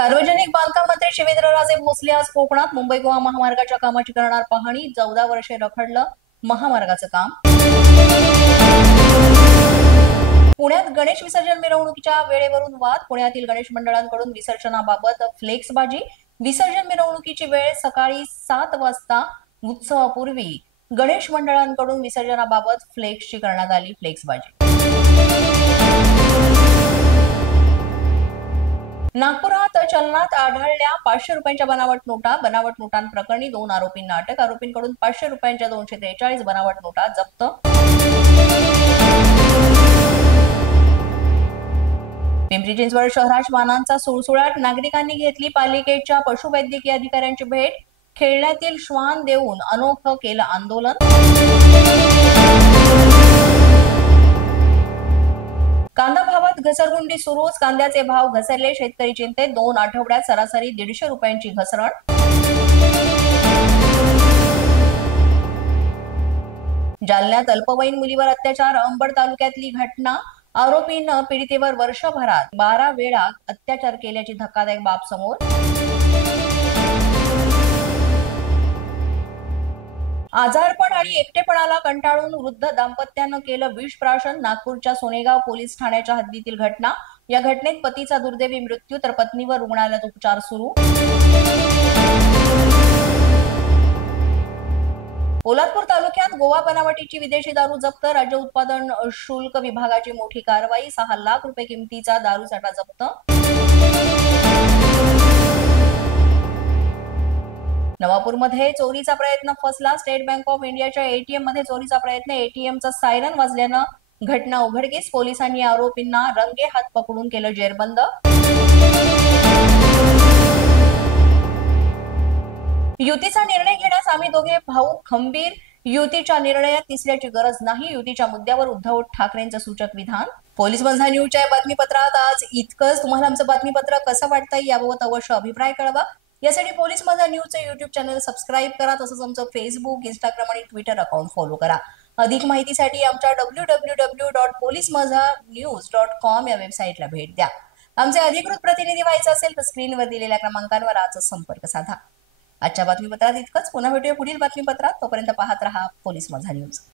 सार्वजनिक बांधकाम मंत्री शिवेंद्रराजे भोसले आज कोकणात मुंबई गोवा महामार्गाच्या कामाची करणार पाहणी। 14 वर्षे रखडलं महामार्गाचं काम। पुण्यात गणेश विसर्जन मिरवणुकीच्या वेळेवरून वाद। पुण्यातील गणेश मंडळांकडून विसर्जनाबाबत फ्लेक्सबाजी। विसर्जन मिरवणुकीची वेळ सकाळी 7 वाजता। उत्सवापूर्वी गणेश मंडळांकडून विसर्जनाबाबत फ्लेक्सची करण्यात आली फ्लेक्सबाजी। नागपुरात चलनात आढळल्या 500 रुपयांच्या बनावट नोटा। बनावट नोटांप्रकरणी 2 आरोपींना अटक। आरोपींकडून 500 रुपयांच्या 243 बनावट नोटा जप्त। पिंपरी चिंचवड शहरात श्वानांचा सुळसुळाट। नागरिकांनी घेतली पालिकेच्या पशुवैद्यकीय अधिकाऱ्यांची भेट। खेळण्यातील श्वान देऊन अनोखं केलं आंदोलन। कांदा भावात घसरगुंडी सुरूच। कांद्याचे भाव घसरले, शेतकरी चिंतेत। 2 आठवड्यात सरासरी 150 रुपयांची घसरण। जालन्यात अल्पवयीन मुलीवर अत्याचार। अंबड तालुक्यातली घटना। आरोपीनं पीडितेवर वर्षभरात 12 वेळा अत्याचार केल्याची धक्कादायक बाब समोर। आजारपण आणि एकटेपणाला कंटाळून वृद्ध दाम्पत्यानं केलं विषप्राशन। नागपूरच्या सोनेगाव पोलीस ठाण्याच्या हद्दीतील घटना। या घटनेत पतीचा दुर्दैवी मृत्यू तर पत्नीवर रुग्णालयात उपचार सुरू। पोलादपूर तालुक्यात गोवा बनावटीची विदेशी दारू जप्त। राज्य उत्पादन शुल्क विभागाची मोठी कारवाई। 6 लाख रुपये किमतीचा दारूसाठा जप्त। नवापूरमध्ये चोरीचा प्रयत्न फसला। स्टेट बँक ऑफ इंडियाच्या एटीएम मध्ये चोरीचा प्रयत्न। एटीएमचा सायरन वाजल्यानं घटना उघडकीस। पोलिसांनी आरोपींना रंगेहात पकडून केलं जेरबंद। युतीचा निर्णय घेण्यास आम्ही दोघे भाऊ खंबीर। युतीच्या निर्णयात तिसऱ्याची गरज नाही। युतीच्या मुद्द्यावर उद्धव ठाकरेंचं सूचक विधान। पोलीस माझा न्यूजच्या बातमीपत्रात आज इतकंच। तुम्हाला आमचं बातमीपत्र कसं वाटतंय याबाबत अवश्य अभिप्राय कळवा। यासाठी पोलीस माझा न्यूजचं YouTube चॅनल सबस्क्राईब करा। तसंच आमचं फेसबुक, इंस्टाग्राम आणि ट्विटर अकाउंट फॉलो करा। अधिक माहितीसाठी आमच्या www.policemazhanews.com या वेबसाईटला भेट द्या। आमचे अधिकृत प्रतिनिधी व्हायचं असेल तर स्क्रीनवर दिलेल्या क्रमांकांवर आजच संपर्क साधा। आजच्या बातमीपत्रात इतकंच। पुन्हा भेटूया पुढील बातमीपत्रात। तोपर्यंत पाहत रहा पोलीस माझा न्यूज।